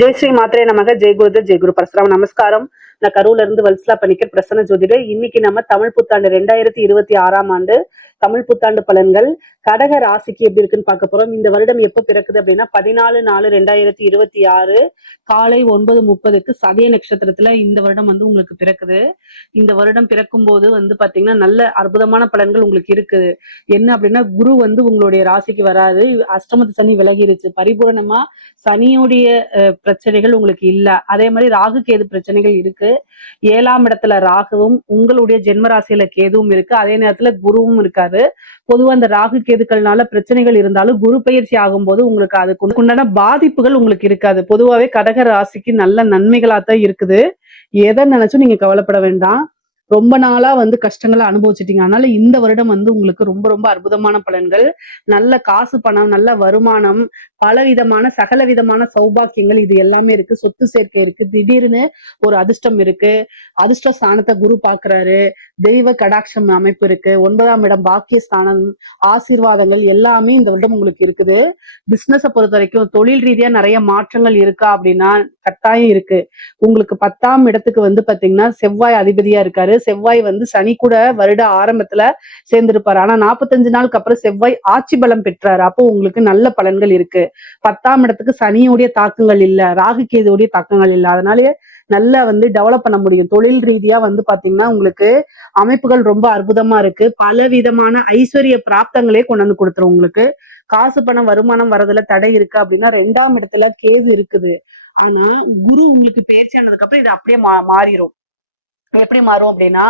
ஜெய் ஸ்ரீ மாத்திரை நமக ஜெய் குரு பரசுராம். நமஸ்காரம். நான் கரூர்ல இருந்து வல்சலா பண்ணிக்க பிரசன்ன ஜோதிடர். இன்னைக்கு நம்ம தமிழ் புத்தாண்டு 2026ஆம் ஆண்டு தமிழ் புத்தாண்டு பலன்கள் கடக ராசிக்கு எப்படி இருக்குன்னு பார்க்க போறோம். இந்த வருடம் எப்ப பிறக்குது அப்படின்னா 14/4/2026 காலை 9:30க்கு சதய நட்சத்திரத்துல இந்த வருடம் உங்களுக்கு பிறக்குது. இந்த வருடம் பிறக்கும் போது பாத்தீங்கன்னா நல்ல அற்புதமான பலன்கள் உங்களுக்கு இருக்குது. என்ன அப்படின்னா குரு உங்களுடைய ராசிக்கு வராது. அஷ்டமத்து சனி விலகிருச்சு. பரிபூரணமா சனியுடைய பிரச்சனைகள் உங்களுக்கு இல்ல. அதே மாதிரி ராகு கேது பிரச்சனைகள் இருக்கு. 7ஆம் இடத்துல ராகுவும் உங்களுடைய ஜென்ம ராசியில கேதுவும் இருக்கு. அதே நேரத்துல குருவும் இருக்காரு. பொதுவா அந்த ராகு கேதுக்கள்னால பிரச்சனைகள் இருந்தாலும் குரு பயிற்சி ஆகும் போது உங்களுக்கு அதுக்கு உண்டான பாதிப்புகள் உங்களுக்கு இருக்காது. பொதுவாவே கடக ராசிக்கு நல்ல நன்மைகளா தான் இருக்குது. எதை நினைச்சும் நீங்க கவலைப்பட வேண்டாம். ரொம்ப நாளா கஷ்டங்களை அனுபவிச்சிட்டீங்க. அதனால இந்த வருடம் உங்களுக்கு ரொம்ப ரொம்ப அற்புதமான பலன்கள். நல்ல காசு பணம், நல்ல வருமானம், பலவிதமான சகல விதமான சௌபாக்கியங்கள் இது எல்லாமே இருக்கு. சொத்து சேர்க்கை இருக்கு. திடீர்னு ஒரு அதிர்ஷ்டம் இருக்கு. அதிர்ஷ்ட ஸ்தானத்தை குரு பாக்குறாரு. தெய்வ கடாட்சம் அமைப்பு இருக்கு. 9ஆம் இடம் பாக்கியஸ்தானம், ஆசீர்வாதங்கள் எல்லாமே இந்த வருடம் உங்களுக்கு இருக்குது. பிசினஸை பொறுத்த வரைக்கும் தொழில் ரீதியா நிறைய மாற்றங்கள் இருக்கா அப்படின்னா கட்டாயம் இருக்கு. உங்களுக்கு 10ஆம் இடத்துக்கு பாத்தீங்கன்னா செவ்வாய் அதிபதியா இருக்காரு. செவ்வாய் சனி கூட வருட ஆரம்பத்துல சேர்ந்திருப்பாரு. ஆனா 45 நாளுக்கு அப்புறம் செவ்வாய் ஆட்சி பலம் பெற்றாரு. அப்போ உங்களுக்கு நல்ல பலன்கள் இருக்கு. 10ஆம் இடத்துக்கு சனியுடைய தாக்கங்கள் இல்ல, ராகு கேதுவுடைய தாக்கங்கள் இல்ல. அதனாலே நல்லா டெவலப் பண்ண முடியும். தொழில் ரீதியா பாத்தீங்கன்னா உங்களுக்கு அமைப்புகள் ரொம்ப அற்புதமா இருக்கு. பல விதமான ஐஸ்வர்ய பிராப்தங்களே கொண்டு கொடுத்துரும் உங்களுக்கு. காசு பணம் வருமானம் வரதுல தடை இருக்கு அப்படின்னா 2ஆம் இடத்துல கேது இருக்குது. ஆனா குரு உங்களுக்கு பேச்சு ஆனதுக்கு அப்புறம் இது அப்படியே மாறிடும். எப்படி மாறும் அப்படின்னா,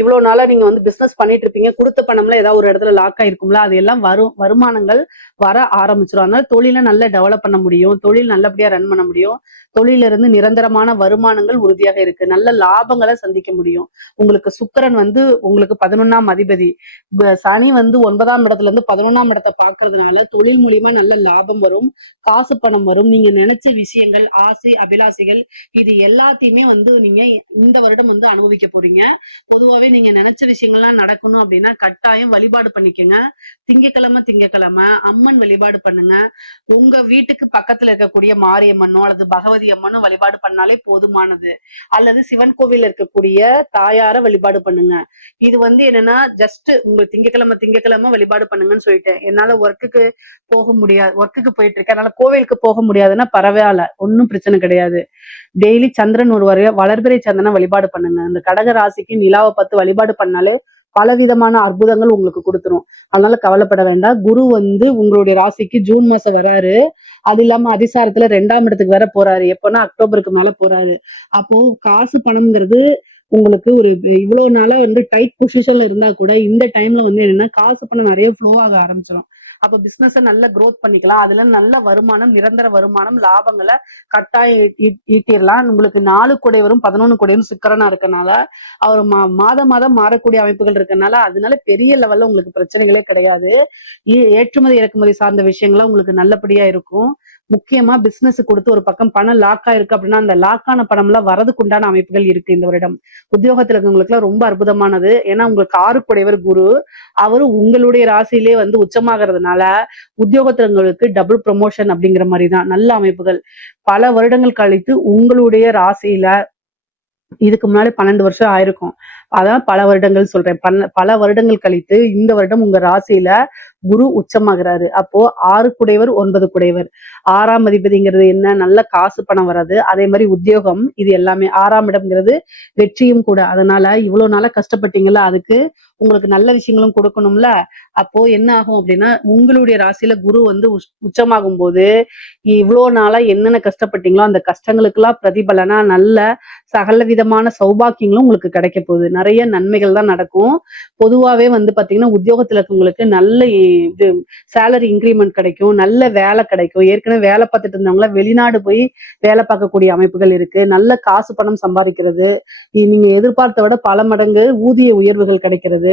இவ்வளவு நாளா நீங்க பிசினஸ் பண்ணிட்டு இருப்பீங்க. கொடுத்த பணம்ல ஏதாவது ஒரு இடத்துல லாக் ஆயிருக்கும்ல, அது எல்லாம் வருமானங்கள் வர ஆரம்பிச்சிடும். அதனால தொழிலை நல்லா டெவலப் பண்ண முடியும். தொழில் நல்லபடியா ரன் பண்ண முடியும். தொழில இருந்து நிரந்தரமான வருமானங்கள் உறுதியாக இருக்கு. நல்ல லாபங்களை சந்திக்க முடியும். உங்களுக்கு சுக்கிரன் உங்களுக்கு 11ஆம் அதிபதி. சனி 9ஆம் இடத்துல இருந்து 11ஆம் இடத்தை பாக்குறதுனால தொழில் மூலியமா நல்ல லாபம் வரும். காசு பணம் வரும். நீங்க நினைச்ச விஷயங்கள், ஆசை அபிலாசைகள் இது எல்லாத்தையுமே நீங்க இந்த வருடம் அனுபவிக்க போறீங்க. பொதுவாவே நீங்க நினைச்ச விஷயங்கள்லாம் நடக்கணும் அப்படின்னா கட்டாயம் வழிபாடு பண்ணிக்கோங்க. திங்கக்கிழமை அம்மன் வழிபாடு பண்ணுங்க. உங்க வீட்டுக்கு பக்கத்துல இருக்கக்கூடிய மாரியம்மனோ அல்லது பகவதி அம்மனோ வழிபாடு பண்ணாலே போதுமானது. அல்லது சிவன் கோவில் இருக்கக்கூடிய தாயார வழிபாடு பண்ணுங்க. இது என்னன்னா ஜஸ்ட் உங்களுக்கு திங்கக்கிழமை வழிபாடு பண்ணுங்கன்னு சொல்லிட்டேன். என்னால ஒர்க்குக்கு போக முடியாது, ஒர்க்குக்கு போயிட்டு இருக்கேன், அதனால கோவிலுக்கு போக முடியாதுன்னா பரவாயில்ல, ஒன்னும் பிரச்சனை கிடையாது. டெய்லி சந்திரன் ஒரு வளர்பிறை சந்திரனை வழிபாடு பண்ணுங்க. இந்த கடக ராசிக்கு நிலாவை பார்த்து வழிபாடு பண்ணாலே பலவிதமான அற்புதங்கள் உங்களுக்கு கொடுத்துரும். அதனால கவலைப்பட வேண்டாம். குரு உங்களுடைய ராசிக்கு ஜூன் மாசம் வராரு. அது இல்லாம அதிசாரத்துல 2ஆம் இடத்துக்கு வேற போறாரு. எப்பன்னா அக்டோபருக்கு மேல போறாரு. அப்போ காசு பணம்ங்கிறது உங்களுக்கு ஒரு இவ்வளவு நாளா டைட் பொசிஷன்ல இருந்தா கூட இந்த டைம்ல என்னன்னா காசு பணம் நிறைய ஃப்ளோ ஆக ஆரம்பிச்சிடும். அப்ப பிசினஸ் நல்ல growth பண்ணிக்கலாம். அதுல நல்ல வருமானம், நிரந்தர வருமானம், லாபங்களை கட்டாயம் ஈட்டிடலாம். உங்களுக்கு 4 குடைவரும் 11 குடைவரும் சுக்கிரனா இருக்கனால அவர் மாதம் மாறக்கூடிய அமைப்புகள் இருக்கனால அதனால பெரிய லெவல்ல உங்களுக்கு பிரச்சனைகளே கிடையாது. ஏற்றுமதி இறக்குமதி சார்ந்த விஷயங்கள்லாம் உங்களுக்கு நல்லபடியா இருக்கும். முக்கியமா பிசினஸ் கொடுத்து ஒரு பக்கம் பணம் லாக் ஆயிருக்கு அப்படின்னா அந்த லாக்கான பணம் எல்லாம் வரதுக்கு உண்டான அமைப்புகள் இருக்கு இந்த வருடம். உத்தியோகத்துல இருக்கவங்களுக்கு எல்லாம் ரொம்ப அற்புதமானது. ஏன்னா உங்களுக்கு 6 குடைவர் குரு, அவரு உங்களுடைய ராசியிலே உச்சமாகறதுனால உத்தியோகத்திற்கு டபுள் ப்ரமோஷன் அப்படிங்கிற மாதிரிதான் நல்ல அமைப்புகள். பல வருடங்கள் கழித்து உங்களுடைய ராசியில இதுக்கு முன்னாடி 12 வருஷம் ஆயிருக்கும். அதான் பல வருடங்கள் சொல்றேன். பல வருடங்கள் கழித்து இந்த வருடம் உங்க ராசியில குரு உச்சமாகிறாரு. அப்போ 6 குடைவர் 9 குடைவர். 6ஆம் அதிபதிங்கிறது என்ன? நல்ல காசு பணம் வராது. அதே மாதிரி உத்தியோகம் இது எல்லாமே 6ஆம் இடம்ங்கிறது வெற்றியும் கூட. அதனால இவ்வளவு நாளா கஷ்டப்பட்டீங்கல்ல, அதுக்கு உங்களுக்கு நல்ல விஷயங்களும் கொடுக்கணும்ல. அப்போ என்ன ஆகும் அப்படின்னா உங்களுடைய ராசியில குரு உச்சமாகும் போது இவ்வளவு நாளா என்னென்ன கஷ்டப்பட்டீங்களோ அந்த கஷ்டங்களுக்கு எல்லாம் பிரதிபலனா நல்ல சகல விதமான சௌபாக்கியங்களும் உங்களுக்கு கிடைக்க போகுது. நிறைய நன்மைகள் தான் நடக்கும். பொதுவாவே பாத்தீங்கன்னா உத்தியோகத்துல இருக்கவங்களுக்கு நல்ல இது சேலரி இன்கிரிமெண்ட் கிடைக்கும். நல்ல வேலை கிடைக்கும். ஏற்கனவே வேலை பார்த்துட்டு இருந்தவங்கள வெளிநாடு போய் வேலை பார்க்கக்கூடிய அமைப்புகள் இருக்கு. நல்ல காசு பணம் சம்பாதிக்கிறது, நீங்க எதிர்பார்த்த விட பல மடங்கு ஊதிய உயர்வுகள் கிடைக்கிறது.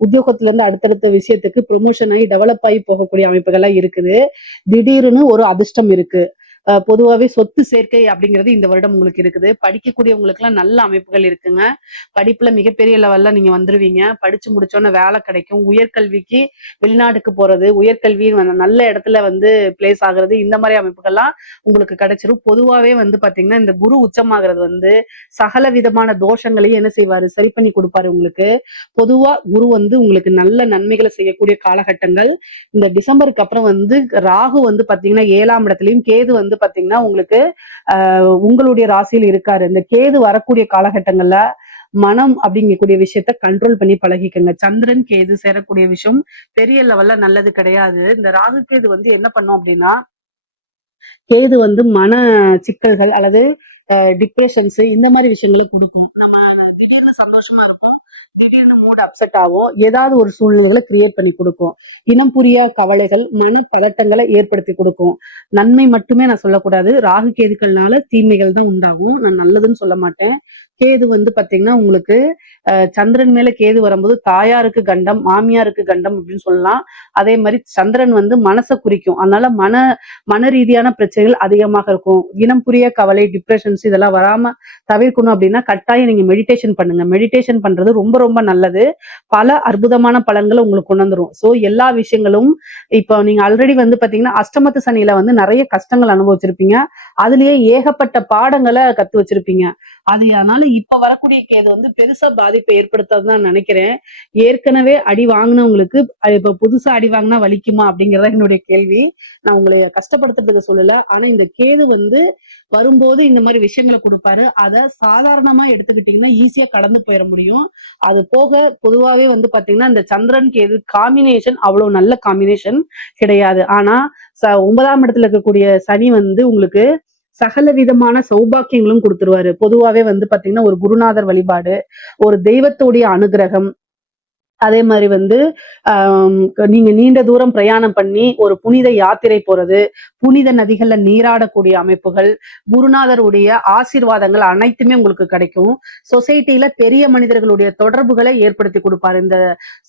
உத்தியோகத்துல இருந்து அடுத்தடுத்த விஷயத்துக்கு ப்ரொமோஷன் ஆகி டெவலப் ஆகி போகக்கூடிய அமைப்புகள்லாம் இருக்குது. திடீர்னு ஒரு அதிர்ஷ்டம் இருக்கு. பொதுவாவே சொத்து சேர்க்கை அப்படிங்கிறது இந்த வருடம் உங்களுக்கு இருக்குது. படிக்கக்கூடியவங்களுக்கு எல்லாம் நல்ல அமைப்புகள் இருக்குங்க. படிப்புல மிகப்பெரிய லெவல்ல நீங்க வந்துருவீங்க. படிச்சு முடிச்சோன்னே வேலை கிடைக்கும். உயர்கல்விக்கு வெளிநாட்டுக்கு போறது, உயர்கல்வி நல்ல இடத்துல வந்து பிளேஸ் ஆகுறது, இந்த மாதிரி அமைப்புகள்லாம் உங்களுக்கு கிடைச்சிரும். பொதுவாவே வந்து பாத்தீங்கன்னா இந்த குரு உச்சமாகிறது வந்து சகல விதமான தோஷங்களையும் என்ன செய்வாரு, சரி பண்ணி கொடுப்பாரு உங்களுக்கு. பொதுவா குரு வந்து உங்களுக்கு நல்ல நன்மைகளை செய்யக்கூடிய காலகட்டங்கள். இந்த டிசம்பருக்கு அப்புறம் வந்து ராகு வந்து பாத்தீங்கன்னா 7ஆம் இடத்துலயும், கேது வந்து பாத்தீங்கன்னா உங்களுக்கு உங்களுடைய ராசியில் இருக்காரு. இந்த கேது வரக்கூடிய காலகட்டங்கள்ல மனம் அப்படிங்கக்கூடிய விஷயத்த கண்ட்ரோல் பண்ணி பழகிக்கங்க. சந்திரன் கேது சேரக்கூடிய விஷயம் பெரிய லெவல்ல நல்லது கிடையாது. இந்த ராகு கேது வந்து என்ன பண்ணும் அப்படின்னா, கேது வந்து மன சிக்கல்கள் அல்லது டிப்ரெஷன்ஸ் இந்த மாதிரி விஷயங்களை கொடுக்கும். நம்ம திடீர்னு சந்தோஷமா இருக்கும், திடீர்னு மூட் அப்செட் ஆகும், ஏதாவது ஒரு சூழ்நிலைகளை கிரியேட் பண்ணி கொடுக்கும். இனம் புரியா கவலைகள், மன பதட்டங்களை ஏற்படுத்தி கொடுக்கும். நன்மை மட்டுமே நான் சொல்லக்கூடாது, ராகு கேதுக்கள்னால தீமைகள் தான் உண்டாகும், நான் நல்லதுன்னு சொல்ல மாட்டேன். கேது வந்து பாத்தீங்கன்னா உங்களுக்கு சந்திரன் மேல கேது வரும்போது தாயாருக்கு கண்டம், மாமியாருக்கு கண்டம் அப்படின்னு சொல்லலாம். அதே மாதிரி சந்திரன் வந்து மனசை குறிக்கும். அதனால மன ரீதியான பிரச்சனைகள் அதிகமாக இருக்கும். இனம் புரிய கவலை, டிப்ரெஷன்ஸ் இதெல்லாம் வராம தவிர்க்கணும் அப்படின்னா கட்டாயம் நீங்க மெடிடேஷன் பண்ணுங்க. மெடிடேஷன் பண்றது ரொம்ப ரொம்ப நல்லது. பல அற்புதமான பலன்களை உங்களுக்கு கொண்டு வந்துரும். சோ எல்லா விஷயங்களும் இப்போ நீங்க ஆல்ரெடி வந்து பாத்தீங்கன்னா அஷ்டமத்து சனியில வந்து நிறைய கஷ்டங்கள் அனுபவிச்சிருப்பீங்க. அதுலயே ஏகப்பட்ட பாடங்களை கத்து வச்சிருப்பீங்க. அது அதனால இப்ப வரக்கூடிய கேது வந்து பெருசா பாதிப்பை ஏற்படுத்தாதுதான் நினைக்கிறேன். ஏற்கனவே அடி வாங்கினவங்களுக்கு இப்ப புதுசா அடி வாங்கினா வலிக்குமா அப்படிங்கறத என்னுடைய கேள்வி. நான் உங்களை கஷ்டப்படுத்துறதுக்கு சொல்லல. ஆனா இந்த கேது வந்து வரும்போது இந்த மாதிரி விஷயங்களை கொடுப்பாரு. அதை சாதாரணமா எடுத்துக்கிட்டீங்கன்னா ஈஸியா கடந்து போயிட முடியும். அது போக பொதுவாவே வந்து பாத்தீங்கன்னா இந்த சந்திரன் கேது காம்பினேஷன் அவ்வளவு நல்ல காம்பினேஷன் கிடையாது. ஆனா 9ஆம் இடத்துல இருக்கக்கூடிய சனி வந்து உங்களுக்கு சகல விதமான சௌபாக்கியங்களும் கொடுத்துருவாரு. பொதுவாவே வந்து பாத்தீங்கன்னா ஒரு குருநாதர் வழிபாடு, ஒரு தெய்வத்துடைய அனுகிரகம், அதே மாதிரி வந்து நீங்க நீண்ட தூரம் பிரயாணம் பண்ணி ஒரு புனித யாத்திரை போறது, புனித நதிகள்ல நீராடக்கூடிய அமைப்புகள், குருநாதருடைய ஆசீர்வாதங்கள் அனைத்துமே உங்களுக்கு கிடைக்கும். சொசைட்டில பெரிய மனிதர்களுடைய தொடர்புகளை ஏற்படுத்தி கொடுப்பாரு. இந்த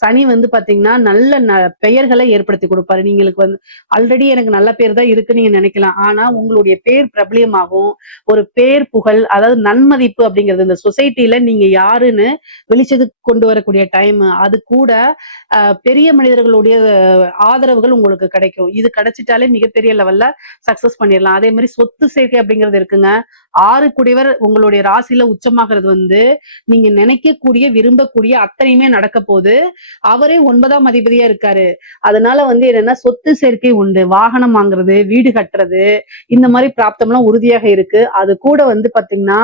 சனி வந்து பாத்தீங்கன்னா நல்ல பெயர்களை ஏற்படுத்தி கொடுப்பாரு. நீங்களுக்கு வந்து ஆல்ரெடி எனக்கு நல்ல பேர் தான் இருக்குன்னு நீங்க நினைக்கலாம். ஆனா உங்களுடைய பேர் பிரபலியமாகும். ஒரு பேர் புகழ், அதாவது நன்மதிப்பு அப்படிங்கிறது இந்த சொசைட்டில நீங்க யாருன்னு வெளிச்சத்துக்கு கொண்டு வரக்கூடிய டைம். அது கூட பெரிய மனிதர்களுடைய ஆதரவுகள் உங்களுக்கு கிடைக்கும். இது கிடைச்சிட்டாலே மிகப்பெரிய லெவல்ல சக்சஸ் பண்ணிடலாம். அதே மாதிரி சொத்து சேர்க்கை அப்படிங்கிறது இருக்குங்க. 6 குடைவர் உங்களுடைய ராசியில உச்சமாகிறது வந்து நீங்க நினைக்கக்கூடிய விரும்பக்கூடிய அத்தனையுமே நடக்க போகுது. அவரே 9ஆம் அதிபதியா இருக்காரு. அதனால வந்து என்னன்னா சொத்து சேர்க்கை உண்டு. வாகனம் வாங்குறது, வீடு கட்டுறது, இந்த மாதிரி பிராப்தம்லாம் உறுதியாக இருக்கு. அது கூட வந்து பாத்தீங்கன்னா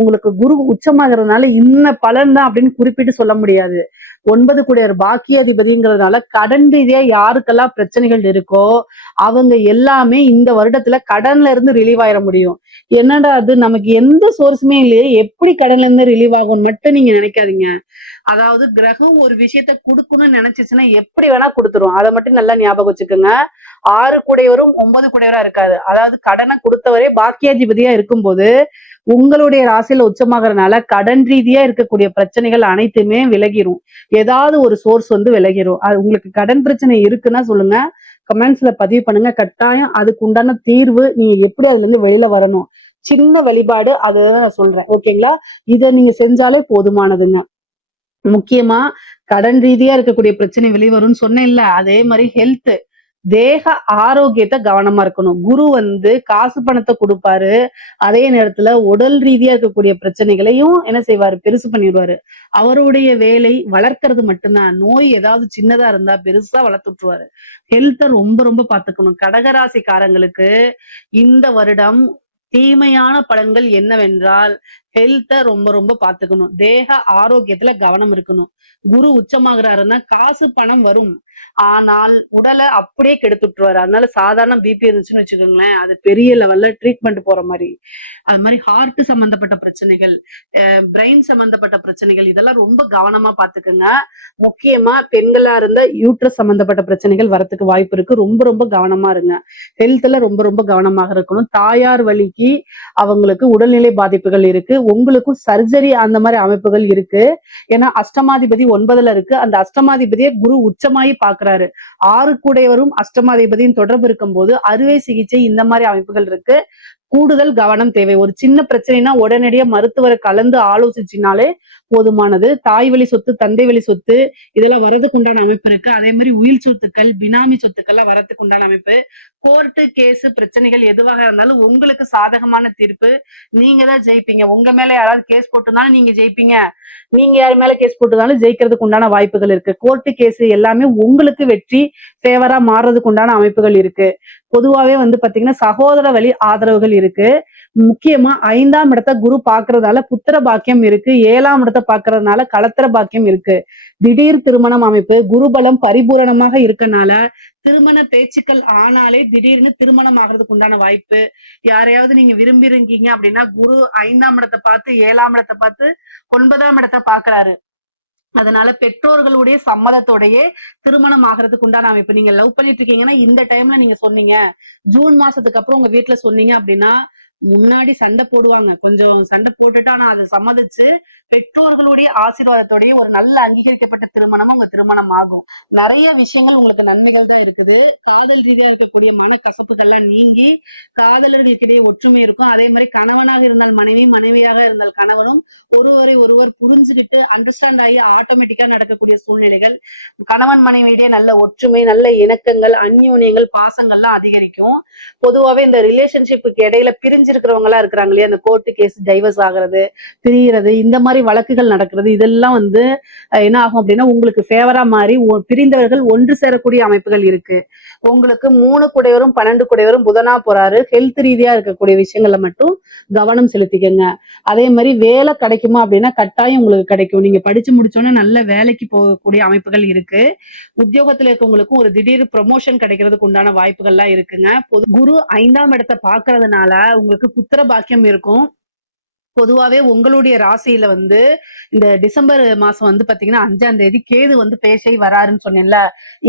உங்களுக்கு குரு உச்சமாகிறதுனால இன்ன பலன் தான் அப்படின்னு குறிப்பிட்டு சொல்ல முடியாது. 9 குடையர் பாக்கியாதிபதிங்கிறதுனால கடன் ரீதியா யாருக்கெல்லாம் பிரச்சனைகள் இருக்கோ அவங்க எல்லாமே இந்த வருடத்துல கடன்ல இருந்து ரிலீவ் ஆயிட முடியும். என்னடா அது நமக்கு எந்த சோர்ஸுமே இல்லையே, எப்படி கடன்ல இருந்து ரிலீவ் ஆகும்னு மட்டும் நீங்க நினைக்காதீங்க. அதாவது கிரகம் ஒரு விஷயத்த கொடுக்கணும்னு நினைச்சிச்சுன்னா எப்படி வேணா கொடுத்துரும். அதை மட்டும் நல்லா ஞாபகம் வச்சுக்கோங்க. 6 குடையவரும் 9 குடையவரா இருக்காது. அதாவது கடனை கொடுத்தவரே பாக்கியாதிபதியா இருக்கும்போது உங்களுடைய ராசியில உச்சமாகறதுனால கடன் ரீதியா இருக்கக்கூடிய பிரச்சனைகள் அனைத்துமே விலகிரும். ஏதாவது ஒரு சோர்ஸ் வந்து விலகிரும். அது உங்களுக்கு கடன் பிரச்சனை இருக்குன்னா சொல்லுங்க, கமெண்ட்ஸ்ல பதிவு பண்ணுங்க. கட்டாயம் அதுக்கு உண்டான தீர்வு, நீங்க எப்படி அதுல இருந்து வெளியில வரணும், சின்ன வழிபாடு அதுதான் நான் சொல்றேன். ஓகேங்களா? இதை நீங்க செஞ்சாலே போதுமானதுங்க. முக்கியமா கடன் ரீதியா இருக்கக்கூடிய பிரச்சனை வெளிவரும்னு சொன்னேன் இல்ல, அதே மாதிரி ஹெல்த், தேக ஆரோக்கியத்தை கவனமா இருக்கணும். குரு வந்து காசு பணத்தை கொடுப்பாரு. அதே நேரத்துல உடல் ரீதியா இருக்கக்கூடிய பிரச்சனைகளையும் என்ன செய்வாரு, பெருசு பண்ணிடுவாரு. அவருடைய வேலை வளர்க்கறது மட்டும்தான். நோய் ஏதாவது சின்னதா இருந்தா பெருசா வளர்த்து விட்டுருவாரு. ஹெல்த்த ரொம்ப ரொம்ப பாத்துக்கணும். கடகராசிக்காரங்களுக்கு இந்த வருடம் தீமையான பலன்கள் என்னவென்றால் ஹெல்த்த ரொம்ப ரொம்ப பாத்துக்கணும். தேக ஆரோக்கியத்துல கவனம் இருக்கணும். குரு உச்சமாகிறாருன்னா காசு பணம் வரும், ஆனால் உடலை அப்படியே கெடுத்துட்டுருவாரு. அதனால சாதாரண பிபி இருந்துச்சுன்னு வச்சுக்கோங்களேன், அது பெரிய லெவல்ல ட்ரீட்மெண்ட் போற மாதிரி. அது மாதிரி ஹார்ட் சம்பந்தப்பட்ட பிரச்சனைகள், பிரெயின் சம்பந்தப்பட்ட பிரச்சனைகள், இதெல்லாம் ரொம்ப கவனமா பாத்துக்கோங்க. முக்கியமா பெண்களா இருந்த யூட்ரஸ் சம்பந்தப்பட்ட பிரச்சனைகள் வரத்துக்கு வாய்ப்பு இருக்கு. ரொம்ப ரொம்ப கவனமா இருங்க. ஹெல்த்ல ரொம்ப ரொம்ப கவனமாக இருக்கணும். தாயார் வழிக்கு உருவாக்கி அவங்களுக்கு உடல்நிலை பாதிப்புகள் இருக்கு. உங்களுக்கும் சர்ஜரி அந்த மாதிரி அமைப்புகள் இருக்கு. ஏன்னா அஷ்டமாதிபதி 9ல இருக்கு. அந்த அஷ்டமாதிபதியை குரு உச்சமாயி பாக்குறாரு. 6 கூடையவரும் அஷ்டமாதிபதியின் தொடர்பு இருக்கும் போது அறுவை சிகிச்சை இந்த மாதிரி அமைப்புகள் இருக்கு. கூடுதல் கவனம் தேவை. ஒரு சின்ன பிரச்சனைனா உடனடியா மருத்துவரை கலந்து ஆலோசிச்சினாலே போதுமானது. தாய் வழி சொத்து, தந்தை வழி சொத்து இதெல்லாம் வரதுக்கு உண்டான அமைப்பு இருக்கு. அதே மாதிரி உயில் சொத்துக்கள், பினாமி சொத்துக்கள்லாம் வரதுக்கு உண்டான அமைப்பு. கோர்ட்டு கேஸ் பிரச்சனைகள் எதுவாக இருந்தாலும் உங்களுக்கு சாதகமான தீர்ப்பு நீங்க தான் ஜெயிப்பீங்க. உங்க மேல யாராவது கேஸ் போட்டிருந்தாலும் நீங்க ஜெயிப்பீங்க. நீங்க யார் மேல கேஸ் போட்டிருந்தாலும் ஜெயிக்கிறதுக்கு உண்டான வாய்ப்புகள் இருக்கு. கோர்ட்டு கேஸ் எல்லாமே உங்களுக்கு வெற்றி ஃபேவரா மாறுறதுக்கு உண்டான அமைப்புகள் இருக்கு. பொதுவாவே வந்து பாத்தீங்கன்னா சகோதர வழி ஆதரவுகள் இருக்கு. முக்கியமா 5ஆம் இடத்தை குரு பாக்குறதால புத்திர பாக்கியம் இருக்கு. 7ஆம் இடத்தை பாக்குறதுனால களத்திர பாக்கியம் இருக்கு. திடீர் திருமணம் அமைப்பு, குருபலம் பரிபூரணமாக இருக்கனால திருமண பேச்சுக்கள் ஆனாலே திடீர்னு திருமணம் ஆகிறதுக்கு உண்டான வாய்ப்பு. யாரையாவது நீங்க விரும்பி இருக்கீங்க அப்படின்னா குரு 5ஆம் இடத்தை பார்த்து 7ஆம் இடத்தை பார்த்து 9ஆம் இடத்தை பாக்குறாரு. அதனால பெற்றோர்களுடைய சம்மதத்தோடயே திருமணம் ஆகிறதுக்கு உண்டான அமைப்பு. நீங்க லவ் பண்ணிட்டு இருக்கீங்கன்னா இந்த டைம்ல நீங்க சொன்னீங்க, ஜூன் மாசத்துக்கு அப்புறம் உங்க வீட்டுல சொன்னீங்க அப்படின்னா முன்னாடி சண்டை போடுவாங்க. கொஞ்சம் சண்டை போட்டுட்டு ஆனா அதை சம்மதிச்சு பெற்றோர்களுடைய ஆசீர்வாதத்தோடய ஒரு நல்ல அங்கீகரிக்கப்பட்ட திருமணம் உங்க திருமணம் ஆகும். நிறைய விஷயங்கள் உங்களுக்கு நன்மைகள் தான் இருக்குது. காதல் ரீதியா இருக்கக்கூடிய மனக்கசப்புகள்லாம் நீங்கி காதலர்களுக்கிடையே ஒற்றுமை இருக்கும். அதே மாதிரி கணவனாக இருந்தால் மனைவி, மனைவியாக இருந்தால் கணவனும் ஒருவரை ஒருவர் புரிஞ்சுக்கிட்டு அண்டர்ஸ்டாண்ட் ஆகி ஆட்டோமேட்டிக்கா நடக்கக்கூடிய சூழ்நிலைகள். கணவன் மனைவியிடையே நல்ல ஒற்றுமை, நல்ல இணக்கங்கள், அந்யோன்யங்கள், பாசங்கள்லாம் அதிகரிக்கும். பொதுவாவே இந்த ரிலேஷன்ஷிப்புக்கு இடையில பிரிஞ்சிருக்கிறவங்க எல்லாம் இருக்கிறாங்க இல்லையா, அந்த கோர்ட்டு கேஸ், டைவர்ஸ் ஆகுறது, பிரியறது, இந்த மாதிரி வழக்குகள் நடக்கிறது, இதெல்லாம் வந்து என்ன ஆகும் அப்படின்னா உங்களுக்கு ஃபேவரா மாறி பிரிந்தவர்கள் ஒன்று சேரக்கூடிய அமைப்புகள் இருக்கு. உங்களுக்கு 3 குடையவரும் 12 குடையவரும் புதனா போறாரு. ஹெல்த் ரீதியா இருக்கக்கூடிய விஷயங்கள்ல மட்டும் கவனம் செலுத்திக்கங்க. அதே மாதிரி வேலை கிடைக்குமா அப்படின்னா கட்டாயம் உங்களுக்கு கிடைக்கும். நீங்க படிச்சு முடிச்சோன்னா நல்ல வேலைக்கு போகக்கூடிய அமைப்புகள் இருக்கு. உத்தியோகத்துல இருக்கவங்களுக்கும் ஒரு திடீர் ப்ரொமோஷன் கிடைக்கிறதுக்கு உண்டான வாய்ப்புகள்லாம் இருக்குங்க. குரு 5ஆம் இடத்தை பாக்குறதுனால உங்களுக்கு புத்திர பாக்கியம் இருக்கும். பொதுவாவே உங்களுடைய ராசியில வந்து இந்த டிசம்பர் மாசம் வந்து பாத்தீங்கன்னா 5ஆம் தேதி கேது வந்து பேசை வராருன்னு சொன்னேன்ல.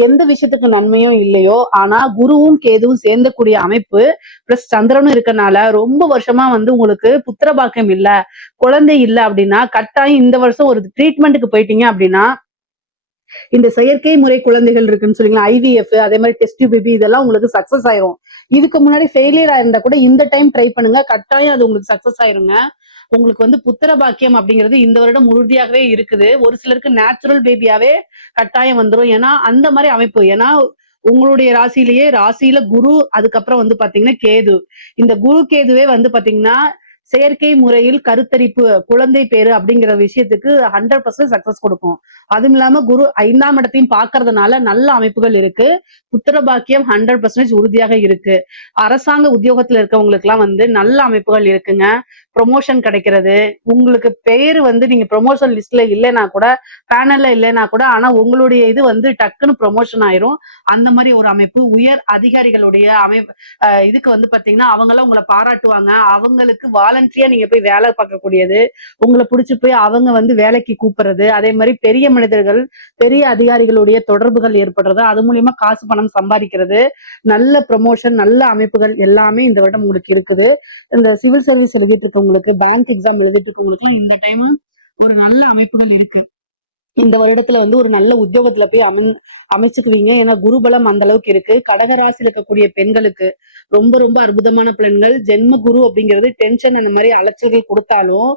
எந்த விஷயத்துக்கு நன்மையும் இல்லையோ ஆனா குருவும் கேதுவும் சேர்ந்தக்கூடிய அமைப்பு பிளஸ் சந்திரனும் இருக்கனால ரொம்ப வருஷமா வந்து உங்களுக்கு புத்திர பாக்கியம் இல்ல, குழந்தை இல்ல அப்படின்னா கட்டாயம் இந்த வருஷம் ஒரு ட்ரீட்மெண்ட்டுக்கு போயிட்டீங்க அப்படின்னா இந்த செயற்கை முறை குழந்தைகள் இருக்குன்னு சொல்லிங்களா, ஐவிஎஃப், அதே மாதிரி டெஸ்ட் பேபி, இதெல்லாம் உங்களுக்கு சக்சஸ் ஆயிரும். இதுக்கு முன்னாடி ஃபெயிலியர் ஆயிருந்தா கூட இந்த டைம் ட்ரை பண்ணுங்க, கட்டாயம் அது உங்களுக்கு சக்சஸ் ஆயிருங்க. உங்களுக்கு வந்து புத்திர பாக்கியம் அப்படிங்கிறது இந்த வருடம் உறுதியாகவே இருக்குது. ஒரு சிலருக்கு நேச்சுரல் பேபியாவே கட்டாயம் வந்துடும். ஏன்னா அந்த மாதிரி அமைப்பு. ஏன்னா உங்களுடைய ராசியில குரு, அதுக்கப்புறம் வந்து பாத்தீங்கன்னா கேது. இந்த குரு கேதுவே வந்து பாத்தீங்கன்னா செயற்கை முறையில் கருத்தரிப்பு, குழந்தை பேரு அப்படிங்கிற விஷயத்துக்கு 100% சக்சஸ் கொடுக்கும். அதுவும் இல்லாம குரு 5ஆம் இடத்தையும் பாக்குறதுனால நல்ல அமைப்புகள் இருக்கு. புத்திர பாக்கியம் 100% உறுதியாக இருக்கு. அரசாங்க உத்தியோகத்துல இருக்கவங்களுக்கு எல்லாம் வந்து நல்ல அமைப்புகள் இருக்குங்க. ப்ரொமோஷன் கிடைக்கிறது, உங்களுக்கு பெயர் வந்து நீங்க ப்ரொமோஷன் லிஸ்ட்ல இல்லைன்னா கூட, பேனல்ல இல்லைன்னா கூட, ஆனா உங்களுடைய இது வந்து டக்குன்னு ப்ரொமோஷன் ஆயிரும். அந்த மாதிரி ஒரு அமைப்பு. உயர் அதிகாரிகளுடைய அமைப்பு இதுக்கு வந்து பாத்தீங்கன்னா அவங்களாம் உங்களை பாராட்டுவாங்க. அவங்களுக்கு வாலண்டியா நீங்க போய் வேலை பார்க்கக்கூடியது, உங்களை பிடிச்சு போய் அவங்க வந்து வேலைக்கு கூப்பிடுறது, அதே மாதிரி பெரிய மனிதர்கள், பெரிய அதிகாரிகளுடைய தொடர்புகள் ஏற்படுறது, அது மூலியமா காசு பணம் சம்பாதிக்கிறது, நல்ல ப்ரொமோஷன், நல்ல அமைப்புகள் எல்லாமே இந்த வருடம் உங்களுக்கு இருக்குது. இந்த சிவில் சர்வீஸ் எழுதிட்டு இருக்கவங்களுக்கு, பேங்க் எக்ஸாம் எழுதிட்டு இருக்கவங்களுக்கு எல்லாம் இந்த டைம் ஒரு நல்ல அமைப்புகள் இருக்கு. இந்த வருடத்துல வந்து ஒரு நல்ல உத்தியோகத்துல போய் அமைச்சுக்குவீங்க. ஏன்னா குருபலம் அந்த அளவுக்கு இருக்கு. கடகராசியில் இருக்கக்கூடிய பெண்களுக்கு ரொம்ப ரொம்ப அற்புதமான பலன்கள். ஜென்ம குரு அப்படிங்கிறது டென்ஷன் அந்த மாதிரி அலைச்சல்கள் கொடுத்தாலும்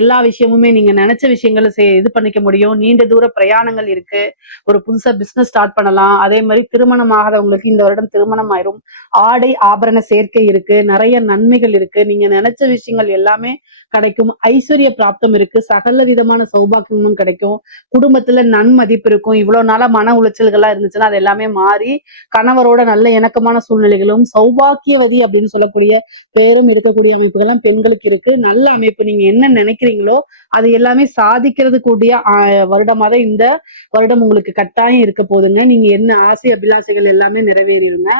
எல்லா விஷயமுமே நீங்க நினைச்ச விஷயங்களை இது பண்ணிக்க முடியும். நீண்ட தூர பிரயாணங்கள் இருக்கு. ஒரு புதுசா பிசினஸ் ஸ்டார்ட் பண்ணலாம். அதே மாதிரி திருமணம் ஆகாதவங்களுக்கு இந்த வருடம் திருமணம் ஆயிரும். ஆடை ஆபரண சேர்க்கை இருக்கு. நிறைய நன்மைகள் இருக்கு. நீங்க நினைச்ச விஷயங்கள் எல்லாமே கிடைக்கும். ஐஸ்வர்ய பிராப்தம் இருக்கு. சகல விதமான சௌபாக்கியமும் கிடைக்கும். குடும்பத்துல நன்மதிப்பு இருக்கும். இவ்வளவு நாளா மன உளைச்சல்களா இருந்துச்சுன்னா அது எல்லாமே மாறி கணவரோட நல்ல இணக்கமான சூழ்நிலைகளும், சௌபாக்கியவதி அப்படின்னு சொல்லக்கூடிய பேரும் இருக்கக்கூடிய அமைப்புகள்லாம் பெண்களுக்கு இருக்கு. நல்ல அமைப்பு. நீங்க என்ன நினைக்கிறீங்களோ அது எல்லாமே சாதிக்கிறது கூடிய வருடமா தான் இந்த வருடம் உங்களுக்கு கட்டாயம் இருக்க போதுங்க. நீங்க என்ன ஆசை அபிலாசைகள் எல்லாமே நிறைவேறிடுங்க.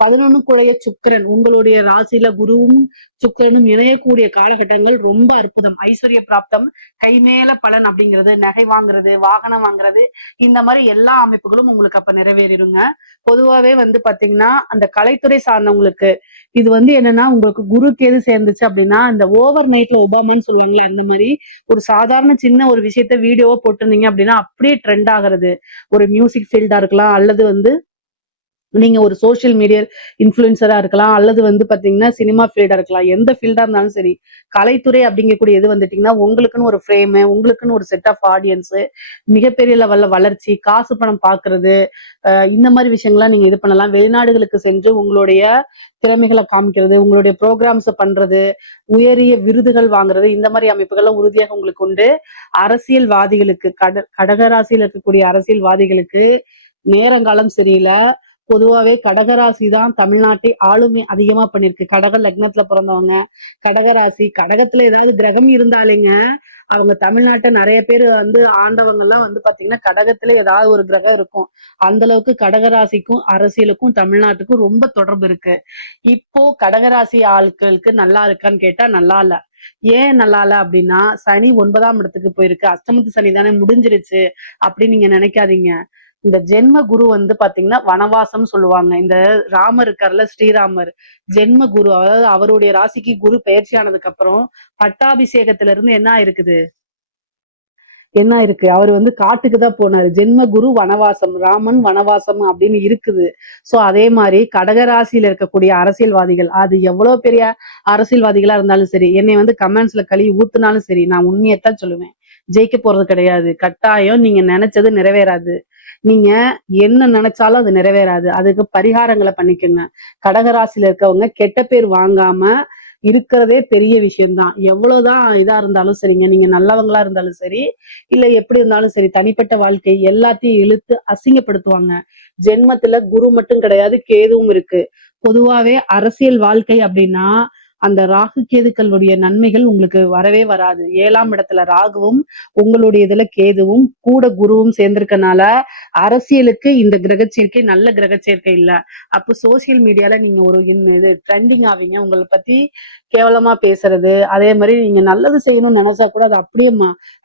11 குழைய சுக்கிரன் உங்களுடைய ராசியில குருவும் சுக்கிரனும் இணையக்கூடிய காலகட்டங்கள் ரொம்ப அற்புதம். ஐஸ்வர்ய பிராப்தம், கைமேல பலன் அப்படிங்கிறது, நகை வாங்குறது, வாகனம் வாங்குறது, இந்த மாதிரி எல்லா அமைப்புகளும் உங்களுக்கு அப்ப நிறைவேறிடுங்க. பொதுவாவே வந்து பாத்தீங்கன்னா அந்த கலைத்துறை சார்ந்தவங்களுக்கு இது வந்து என்னன்னா உங்களுக்கு குரு கேது சேர்ந்துச்சு அப்படின்னா அந்த ஓவர் நைட்ல ஒபாமான்னு சொல்லுவாங்களே அந்த மாதிரி ஒரு சாதாரண சின்ன ஒரு விஷயத்த வீடியோவா போட்டிருந்தீங்க அப்படின்னா அப்படியே ட்ரெண்ட் ஆகுறது. ஒரு மியூசிக் ஃபீல்டா இருக்கலாம், அல்லது வந்து நீங்க ஒரு சோசியல் மீடியா இன்ஃப்ளூயன்சரா இருக்கலாம், அல்லது வந்து பாத்தீங்கன்னா சினிமா ஃபீல்டா இருக்கலாம். எந்த ஃபீல்டா இருந்தாலும் சரி, கலைத்துறை அப்படிங்கக்கூடிய இது வந்துட்டீங்கன்னா உங்களுக்குன்னு ஒரு ஃப்ரேம், உங்களுக்குன்னு ஒரு செட் ஆஃப் ஆடியன்ஸ், மிகப்பெரிய லெவல்ல வளர்ச்சி, காசு பணம் பாக்குறது, இந்த மாதிரி விஷயங்கள்லாம் நீங்க இது பண்ணலாம். வெளிநாடுகளுக்கு சென்று உங்களுடைய திறமைகளை காமிக்கிறது, உங்களுடைய ப்ரோக்ராம்ஸ் பண்றது, உயரிய விருதுகள் வாங்குறது, இந்த மாதிரி அமைப்புகள்லாம் உறுதியாக உங்களுக்கு உண்டு. அரசியல்வாதிகளுக்கு கடகராசியில் இருக்கக்கூடிய அரசியல்வாதிகளுக்கு நேரங்காலம் சரியில்லை. பொதுவாவே கடகராசி தான் தமிழ்நாட்டை ஆளுமை அதிகமா பண்ணிருக்கு. கடக லக்னத்துல பிறந்தவங்க, கடகராசி, கடகத்துல ஏதாவது கிரகம் இருந்தாலேங்க அவங்க தமிழ்நாட்டை நிறைய பேர் வந்து ஆண்டவங்க எல்லாம் வந்து பாத்தீங்கன்னா கடகத்துல ஏதாவது ஒரு கிரகம் இருக்கும். அந்த அளவுக்கு கடகராசிக்கும் அரசியலுக்கும் தமிழ்நாட்டுக்கும் ரொம்ப தொடர்பு இருக்கு. இப்போ கடகராசி ஆட்களுக்கு நல்லா இருக்கான்னு கேட்டா நல்லா இல்ல. ஏன் நல்லா இல்ல அப்படின்னா சனி 9ஆம் இடத்துக்கு போயிருக்கு. அஷ்டமத்து சனி தானே முடிஞ்சிருச்சு அப்படின்னு நீங்க நினைக்காதீங்க. இந்த ஜென்ம குரு வந்து பாத்தீங்கன்னா வனவாசம் சொல்லுவாங்க. இந்த ராமர் இருக்காருல்ல, ஸ்ரீராமர் ஜென்ம குரு, அதாவது அவருடைய ராசிக்கு குரு பயிற்சி ஆனதுக்கு அப்புறம் பட்டாபிஷேகத்துல இருந்து என்ன இருக்குது, என்ன இருக்கு, அவர் வந்து காட்டுக்கு தான் போனாரு. ஜென்ம குரு வனவாசம், ராமன் வனவாசம் அப்படின்னு இருக்குது. சோ அதே மாதிரி கடகராசியில இருக்கக்கூடிய அரசியல்வாதிகள், அது எவ்வளவு பெரிய அரசியல்வாதிகளா இருந்தாலும் சரி, என்னை வந்து கமெண்ட்ஸ்ல கழுவி ஊத்துனாலும் சரி, நான் உண்மையத்தான் சொல்லுவேன். ஜெயிக்க போறது கிடையாது. கட்டாயம் நீங்க நினைச்சது நிறைவேறாது. நீங்க என்ன நினைச்சாலும் அது நிறைவேறாது. அதுக்கு பரிகாரங்களை பண்ணிக்கோங்க. கடகராசியில இருக்கவங்க கெட்ட பேர் வாங்காம இருக்கிறதே பெரிய விஷயம்தான். எவ்வளவுதான் இதா இருந்தாலும் சரிங்க, நீங்க நல்லவங்களா இருந்தாலும் சரி, இல்ல எப்படி இருந்தாலும் சரி, தனிப்பட்ட வாழ்க்கை எல்லாத்தையும் இழுத்து அசிங்கப்படுத்துவாங்க. ஜென்மத்துல குரு மட்டும் கிடையாது, கேதுவும் இருக்கு. பொதுவாவே அரசியல் வாழ்க்கை அப்படின்னா அந்த ராகு கேதுக்களுடைய நன்மைகள் உங்களுக்கு வரவே வராது. 7ஆம் இடத்துல ராகுவும் உங்களுடைய இதுல கேதுவும் கூட குருவும் சேர்ந்திருக்கனால அரசியலுக்கு இந்த கிரகச்சேர்க்கை நல்ல கிரகச்சேர்க்கை இல்ல. அப்போ சோசியல் மீடியால நீங்க ஒரு இது ட்ரெண்டிங் ஆவீங்க. உங்களை பத்தி கேவலமா பேசுறது, அதே மாதிரி நீங்க நல்லது செய்யணும்னு நினைச்சா கூட அது அப்படியே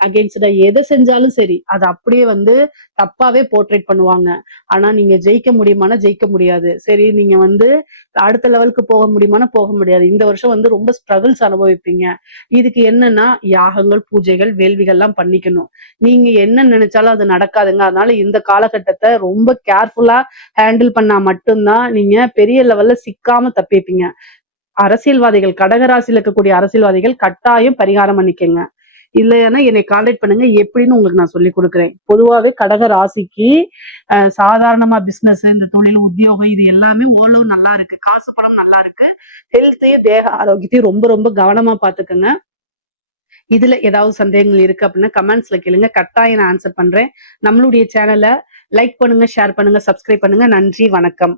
அகெயின்ஸ்டா எதை செஞ்சாலும் சரி அது அப்படியே வந்து தப்பாவே போர்ட்ரேட் பண்ணுவாங்க. ஆனா நீங்க ஜெயிக்க முடியுமானா ஜெயிக்க முடியாது. சரி நீங்க வந்து அடுத்த லெவலுக்கு போக முடியுமானா போக முடியாது. இந்த வருஷம் வந்து ரொம்ப ஸ்ட்ரகிள்ஸ் அனுபவிப்பீங்க. இதுக்கு என்னன்னா யாகங்கள், பூஜைகள், வேள்விகள் எல்லாம் பண்ணிக்கணும். நீங்க என்ன நினைச்சாலும் அது நடக்காதுங்க. அதனால இந்த காலகட்டத்தை ரொம்ப கேர்ஃபுல்லா ஹேண்டில் பண்ணா மட்டும்தான் நீங்க பெரிய லெவல்ல சிக்காம தப்பிப்பீங்க. அரசியல்வாதிகள், கடகராசியில இருக்கக்கூடிய அரசியல்வாதிகள் கட்டாயம் பரிகாரம் பண்ணிக்கங்க. இல்லைன்னா என்னை கான்டாக்ட் பண்ணுங்க, எப்படின்னு உங்களுக்கு நான் சொல்லி கொடுக்குறேன். பொதுவாவே கடக ராசிக்கு சாதாரணமா பிசினஸ், இந்த தொழில், உத்தியோகம் இது எல்லாமே ஓரளவு நல்லா இருக்கு. காசு பணம் நல்லா இருக்கு. ஹெல்த்தையும் தேக ஆரோக்கியத்தையும் ரொம்ப ரொம்ப கவனமா பாத்துக்கோங்க. இதுல ஏதாவது சந்தேகங்கள் இருக்கு அப்படின்னா கமெண்ட்ஸ்ல கேளுங்க, கட்டாயம் நான் ஆன்சர் பண்றேன். நம்மளுடைய சேனலை லைக் பண்ணுங்க, ஷேர் பண்ணுங்க, சப்ஸ்கிரைப் பண்ணுங்க. நன்றி, வணக்கம்.